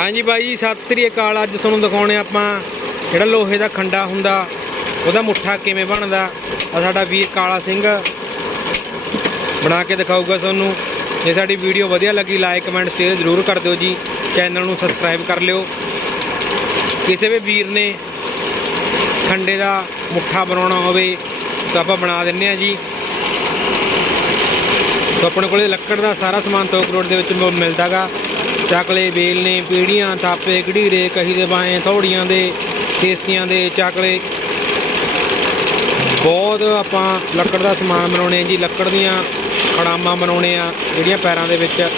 ਹਾਂਜੀ ਬਾਈ ਜੀ ਸਤਿ ਸ੍ਰੀ ਅਕਾਲ। ਅੱਜ ਤੁਹਾਨੂੰ ਦਿਖਾਉਣੇ ਆਪਾਂ ਜਿਹੜਾ ਲੋਹੇ ਦਾ ਖੰਡਾ ਹੁੰਦਾ, ਉਹਦਾ ਮੁੱਠਾ ਕਿਵੇਂ ਬਣਦਾ। ਆ ਸਾਡਾ ਵੀਰ ਕਾਲਾ ਸਿੰਘ ਬਣਾ ਕੇ ਦਿਖਾਊਗਾ ਤੁਹਾਨੂੰ। ਜੇ ਸਾਡੀ ਵੀਡੀਓ ਵਧੀਆ ਲੱਗੀ ਲਾਈਕ ਕਮੈਂਟ ਸ਼ੇਅਰ ਜ਼ਰੂਰ ਕਰ ਦਿਓ ਜੀ। ਚੈਨਲ ਨੂੰ ਸਬਸਕ੍ਰਾਈਬ ਕਰ ਲਿਓ। ਕਿਸੇ ਵੀ ਵੀਰ ਨੇ ਖੰਡੇ ਦਾ ਮੁੱਠਾ ਬਣਾਉਣਾ ਹੋਵੇ, ਤਾਂ ਆਪਾਂ ਬਣਾ ਦਿੰਨੇ ਆ ਜੀ। ਤਾਂ ਆਪਣੇ ਕੋਲੇ ਲੱਕੜ ਦਾ ਸਾਰਾ ਸਮਾਨ ਤੋਕ ਰੋਡ ਦੇ ਵਿੱਚ ਮ- ਮਿਲਦਾਗਾ। ਚਾਕਲੇ ਵੇਲਨੇ ਪੀੜੀਆਂ ਥਾਪੇ, ਘੜੀਰੇ ਕਹੀ ਦੇ ਬਾਏ, ਥੋੜੀਆਂ ਦੇ ਕੇਸੀਆਂ ਦੇ ਚਾਕਲੇ। ਬਹੁਤ ਆਪਾਂ ਲੱਕੜ ਦਾ ਸਮਾਨ ਬਣਾਉਣੇ ਆ ਜੀ, ਲੱਕੜ ਦੀਆਂ ਖੜਾਮਾਂ ਬਣਾਉਣੇ ਆ, ਜਿਹੜੀਆਂ ਪੈਰਾਂ ਦੇ ਵਿੱਚ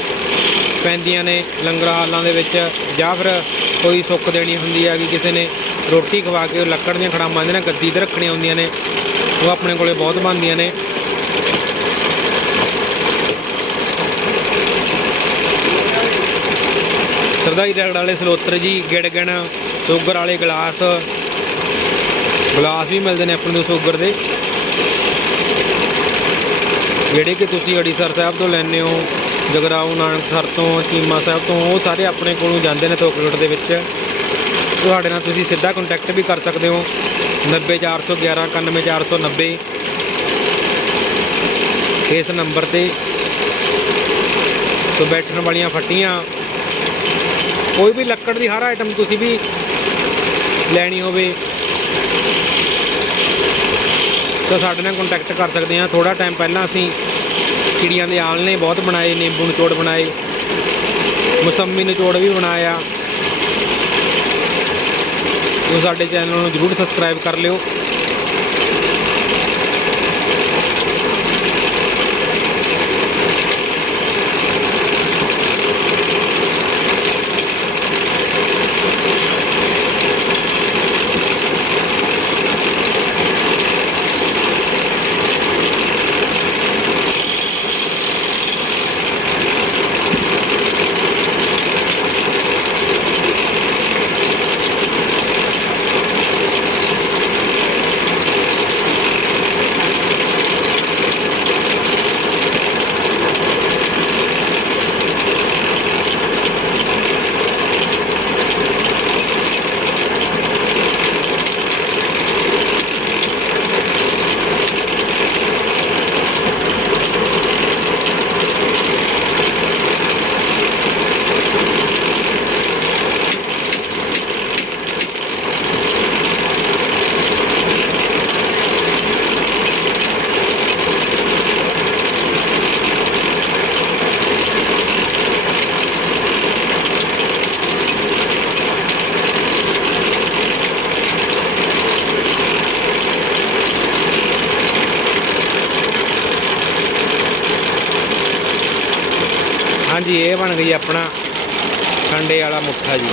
ਪੈਂਦੀਆਂ ਨੇ, ਲੰਗਰਾਂ ਹਾਲਾਂ ਦੇ ਵਿੱਚ, ਜਾਂ ਫਿਰ ਕੋਈ ਸੁੱਕ ਦੇਣੀ ਹੁੰਦੀ ਆ ਕਿ ਕਿਸੇ ਨੇ ਰੋਟੀ ਖਵਾ ਕੇ ਲੱਕੜ ਦੀਆਂ ਖੜਾਮਾਂ ਦੇ ਨਾਲ ਗੱਦੀ ਤੇ ਰੱਖਣੀਆਂ ਹੁੰਦੀਆਂ ਨੇ, ਉਹ ਆਪਣੇ ਕੋਲੇ ਬਹੁਤ ਬਣਦੀਆਂ ਨੇ। ਸਰਦਾਈ ਰਗੜ ਵਾਲੇ ਸਲੋਤਰ ਜੀ ਗਿੜਗਣ ਸ਼ੂਗਰ ਵਾਲੇ ਗਲਾਸ। ਗਲਾਸ ਵੀ ਮਿਲਦੇ ਨੇ ਆਪਣੇ ਨੂੰ ਸ਼ੂਗਰ ਦੇ। ਜਿਹੜੇ ਕਿ ਤੁਸੀਂ ਅੜੀਸਰ ਸਾਹਿਬ ਤੋਂ ਲੈਣੇ ਹੋ, ਜਗਰਾਉਂ ਨਾਨਕਸਰ ਤੋਂ, ਚੀਮਾ ਸਾਹਿਬ ਤੋਂ, ਉਹ ਸਾਰੇ ਆਪਣੇ ਕੋਲੋਂ ਜਾਂਦੇ ਨੇ ਤੋਕਲਟ ਦੇ ਵਿੱਚ। ਤੁਹਾਡੇ ਨਾਲ ਤੁਸੀਂ ਸਿੱਧਾ ਕੰਟੈਕਟ ਵੀ ਕਰ ਸਕਦੇ ਹੋ। 90411 91490 ਇਸ ਨੰਬਰ ਤੇ ਤੋਂ ਬੈਠਣ ਵਾਲੀਆਂ ਫੱਟੀਆਂ ਕੋਈ ਵੀ ਲੱਕੜ ਦੀ ਹਰ ਆਈਟਮ ਤੁਸੀਂ ਵੀ ਲੈਣੀ ਹੋਵੇ, ਤਾਂ ਸਾਡੇ ਨਾਲ ਕੰਟੈਕਟ ਕਰ ਸਕਦੇ ਆ ਥੋੜਾ ਟਾਈਮ ਪਹਿਲਾਂ ਅਸੀਂ ਚਿੜੀਆਂ ਦੇ ਆਲਣੇ ਬਹੁਤ ਬਣਾਏ, ਨਿੰਬੂ ਨਿਚੋੜ ਬਣਾਏ, ਮੌਸੰਮੀ ਨਿਚੋੜ ਵੀ ਬਣਾਇਆ। ਤੁਸੀਂ ਸਾਡੇ ਚੈਨਲ ਨੂੰ ਜਰੂਰ ਸਬਸਕ੍ਰਾਈਬ ਕਰ ਲਿਓ। ਹਾਂਜੀ ਇਹ ਬਣ ਗਈ ਆਪਣਾ ਖੰਡੇ ਵਾਲਾ ਮੁੱਠਾ ਜੀ।